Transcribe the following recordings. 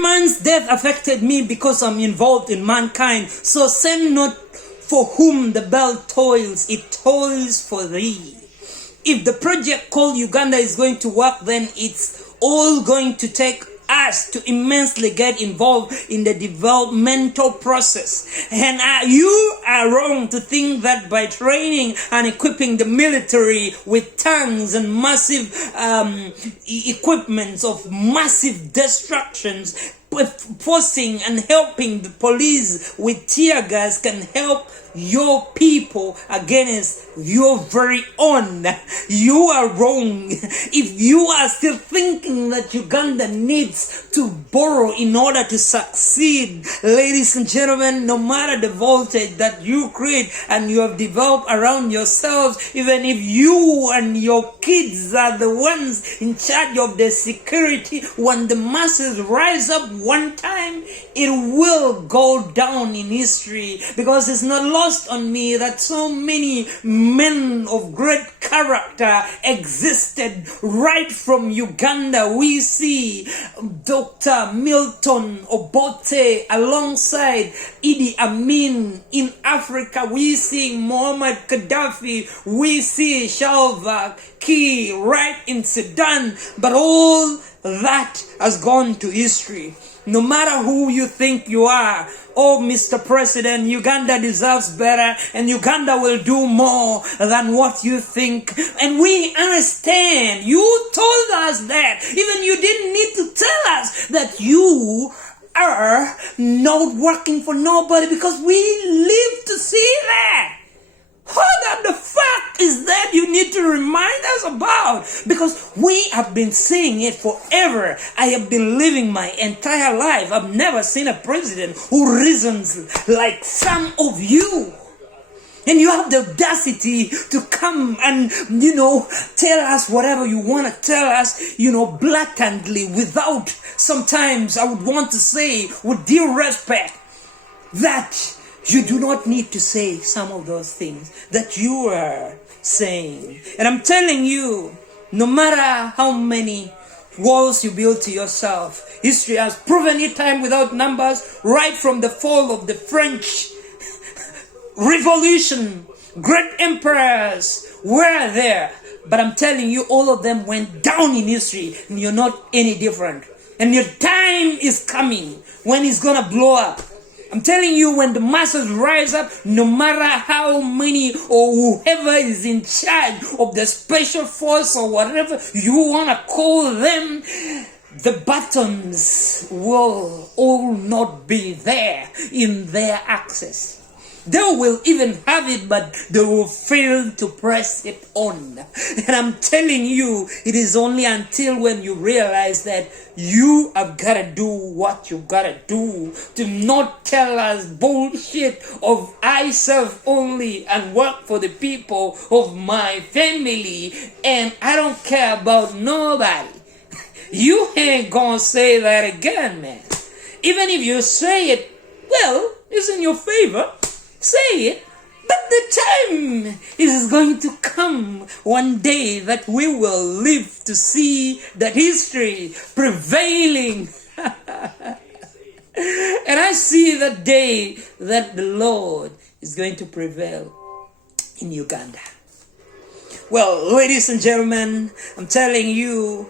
One man's death affected me because I'm involved in mankind. So send not for whom the bell toils, it toils for thee. If the project called Uganda is going to work, then it's all going to take us to immensely get involved in the developmental process. And you are wrong to think that by training and equipping the military with tanks and massive equipments of massive destructions, forcing and helping the police with tear gas can help your people against your very own. You are wrong. If you are still thinking that Uganda needs to borrow in order to succeed, ladies and gentlemen, no matter the voltage that you create and you have developed around yourselves, even if you and your kids are the ones in charge of the security, when the masses rise up one time, it will go down in history, because it's not lost on me that so many men of great character existed right from Uganda. We see Dr. Milton Obote alongside Idi Amin in Africa. We see Muammar Gaddafi. We see Salva Kiir right in Sudan. But all that has gone to history. No matter who you think you are, oh, Mr. President, Uganda deserves better, and Uganda will do more than what you think. And we understand. You told us that. Even you didn't need to tell us that you are not working for nobody, because we live to see that. What the fuck is that you need to remind us about? Because we have been seeing it forever. I have been living my entire life. I've never seen a president who reasons like some of you. And you have the audacity to come and, tell us whatever you want to tell us, blatantly, without, sometimes I would want to say, with due respect, that you do not need to say some of those things that you are saying. And I'm telling you, no matter how many walls you build to yourself, history has proven it time without numbers, right from the fall of the French Revolution. Great emperors were there. But I'm telling you, all of them went down in history, and you're not any different. And your time is coming when it's going to blow up. I'm telling you, when the masses rise up, no matter how many or whoever is in charge of the special force or whatever you want to call them, the buttons will all not be there in their access. They will even have it, but they will fail to press it on. And I'm telling you, it is only until when you realize that you have got to do what you got to do, to not tell us bullshit of I serve only and work for the people of my family, and I don't care about nobody. You ain't gonna say that again, man. Even if you say it, well, it's in your favor. Say it, but the time is going to come one day that we will live to see that history prevailing. And I see that day that the Lord is going to prevail in Uganda. Well, ladies and gentlemen, I'm telling you,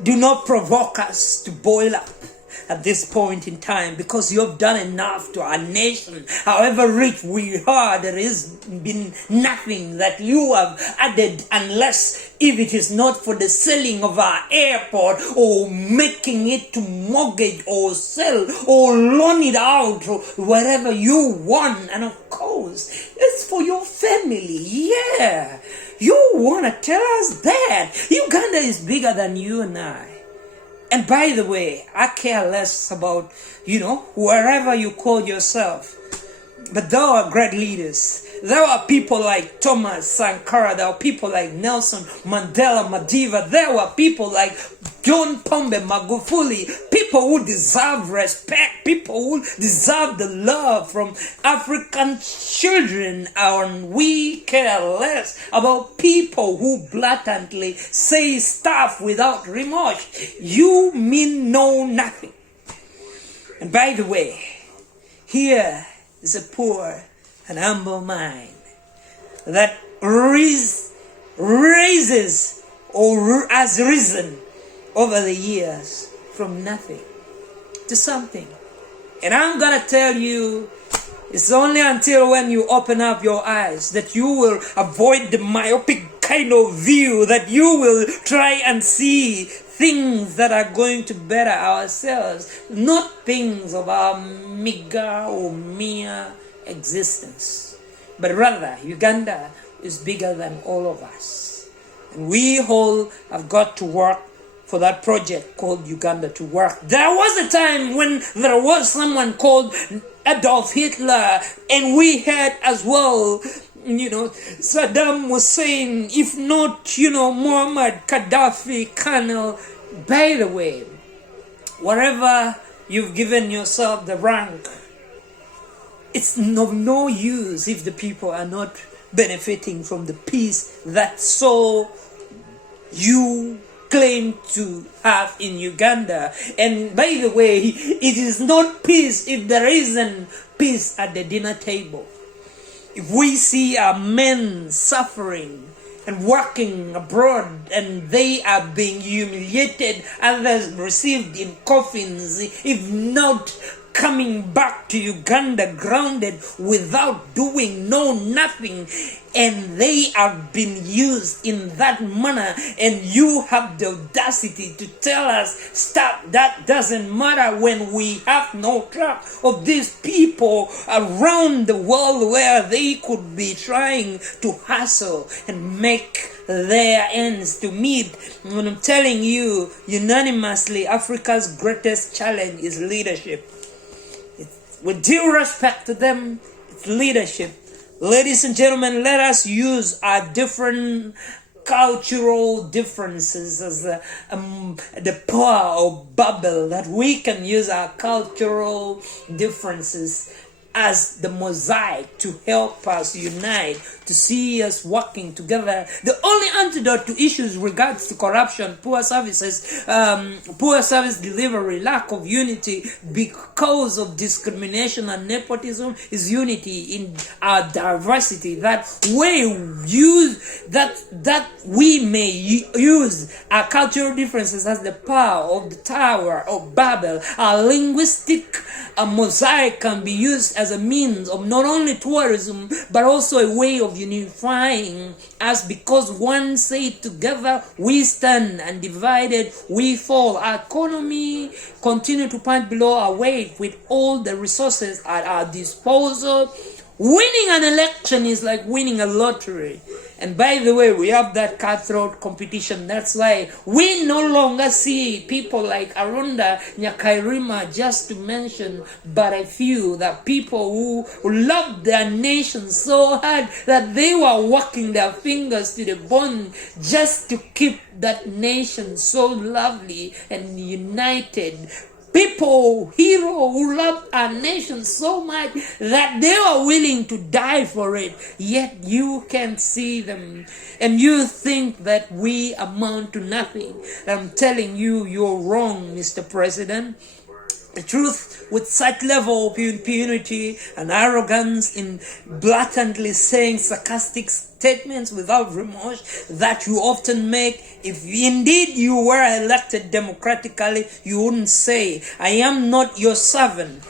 do not provoke us to boil up at this point in time, because you have done enough to our nation. However rich we are, there has been nothing that you have added, unless if it is not for the selling of our airport, or making it to mortgage or sell or loan it out or whatever you want. And of course, it's for your family. Yeah, you want to tell us that Uganda is bigger than you and I. And by the way, I care less about, wherever you call yourself. But there are great leaders. There are people like Thomas Sankara. There are people like Nelson Mandela Madiba. There were people like John Pombe Magufuli. People who deserve respect. People who deserve the love from African children. And we care less about people who blatantly say stuff without remorse. You mean know nothing. And by the way, here is a poor and humble mind that raises or has risen over the years from nothing to something. And I'm gonna tell you, it's only until when you open up your eyes that you will avoid the myopic kind of view, that you will try and see things that are going to better ourselves, not things of our meager or mere existence. But rather, Uganda is bigger than all of us. And we all have got to work for that project called Uganda to work. There was a time when there was someone called Adolf Hitler, and we had as well, Saddam Hussein, if not, Muammar Gaddafi, Colonel. By the way, whatever you've given yourself the rank, it's of no use if the people are not benefiting from the peace that you claim to have in Uganda. And by the way, it is not peace if there isn't peace at the dinner table. If we see our men suffering and working abroad and they are being humiliated, others received in coffins, if not coming back to Uganda grounded without doing nothing, and they have been used in that manner, and you have the audacity to tell us, stop, that doesn't matter, when we have no track of these people around the world where they could be trying to hustle and make their ends to meet. When I'm telling you, unanimously, Africa's greatest challenge is leadership. With due respect to them, it's leadership. Ladies and gentlemen, let us use our different cultural differences as the power of Babel, that we can use our cultural differences as the mosaic to help us unite, to see us working together. The only antidote to issues regards to corruption, poor services, poor service delivery, lack of unity because of discrimination and nepotism is unity in our diversity. That we may use our cultural differences as the power of the Tower of Babel. Our linguistic mosaic can be used as a means of not only tourism but also a way of unifying us, because one said together we stand and divided we fall. Our economy continue to punch below our weight with all the resources at our disposal. Winning an election is like winning a lottery. And by the way, we have that cutthroat competition. That's why we no longer see people like Arunda Nyakairima, just to mention but a few, that people who loved their nation so hard that they were working their fingers to the bone just to keep that nation so lovely and united. People, heroes who loved our nation so much that they were willing to die for it, yet you can see them and you think that we amount to nothing. I'm telling you, you're wrong, Mr. President. The truth, with such level of impunity and arrogance in blatantly saying sarcastic statements without remorse that you often make, if indeed you were elected democratically, you wouldn't say, I am not your servant.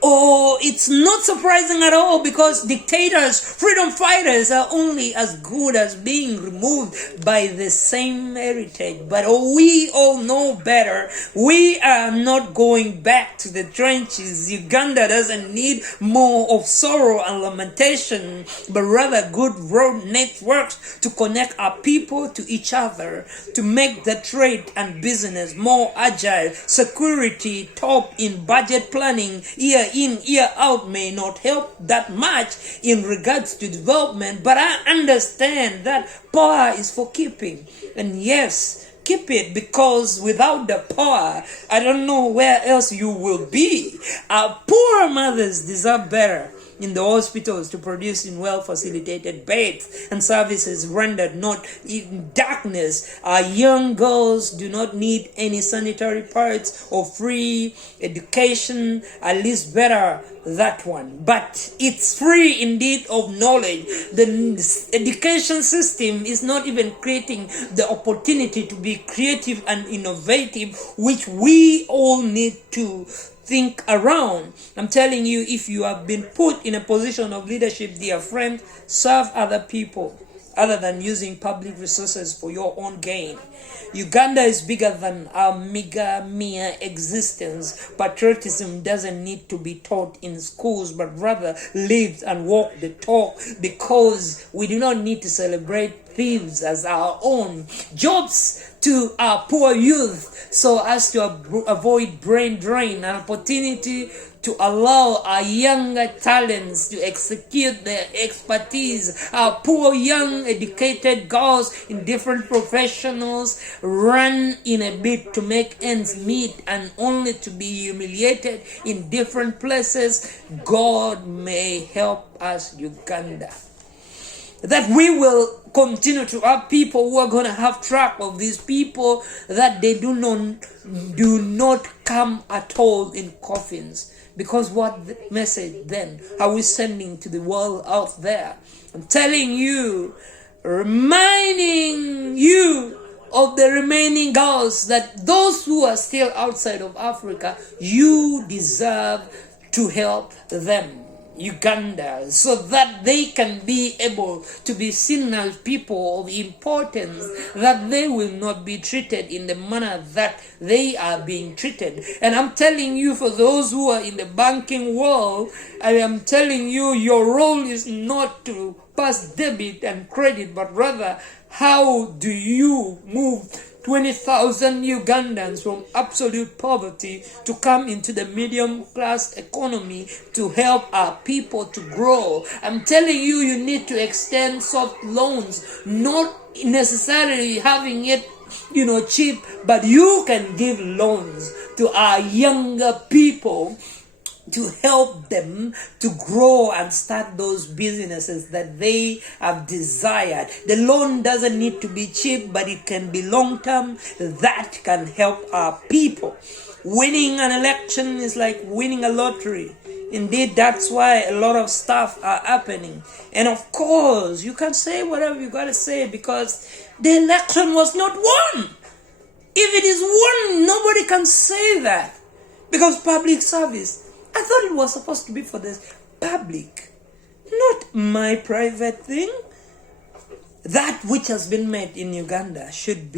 Oh, it's not surprising at all, because dictators, freedom fighters are only as good as being removed by the same heritage. But we all know better. We are not going back to the trenches. Uganda doesn't need more of sorrow and lamentation, but rather good road networks to connect our people to each other, to make the trade and business more agile. Security top in budget planning, year in, year out, may not help that much in regards to development, but I understand that power is for keeping. And yes, keep it, because without the power, I don't know where else you will be. Our poor mothers deserve better. in the hospitals to produce in well-facilitated beds and services rendered not in darkness. Our young girls do not need any sanitary pads or free education, at least better that one. But it's free indeed of knowledge. The education system is not even creating the opportunity to be creative and innovative, which we all need to think around. I'm telling you, if you have been put in a position of leadership, dear friend, serve other people other than using public resources for your own gain. Uganda is bigger than our mere existence. Patriotism doesn't need to be taught in schools, but rather lived and walk the talk, because we do not need to celebrate thieves as our own. Jobs to our poor youth so as to avoid brain drain, an opportunity to allow our younger talents to execute their expertise. Our poor young educated girls in different professionals run in a bid to make ends meet and only to be humiliated in different places. God may help us, Uganda, that we will continue to have people who are going to have track of these people, that they do not come at all in coffins. Because what message then are we sending to the world out there? I'm telling you, reminding you of the remaining girls, that those who are still outside of Africa, you deserve to help them, Uganda, so that they can be able to be seen as people of importance, that they will not be treated in the manner that they are being treated. And I'm telling you, for those who are in the banking world, I am telling you, your role is not to pass debit and credit, but rather, how do you move 20,000 Ugandans from absolute poverty to come into the medium class economy to help our people to grow? I'm telling you, you need to extend soft loans, not necessarily having it cheap, but you can give loans to our younger people to help them to grow and start those businesses that they have desired. The loan doesn't need to be cheap, but it can be long-term. That can help our people. Winning an election is like winning a lottery. Indeed, that's why a lot of stuff are happening. And of course, you can say whatever you gotta say, because the election was not won. If it is won, nobody can say that. Because public service, I thought it was supposed to be for the public, not my private thing. That which has been made in Uganda should be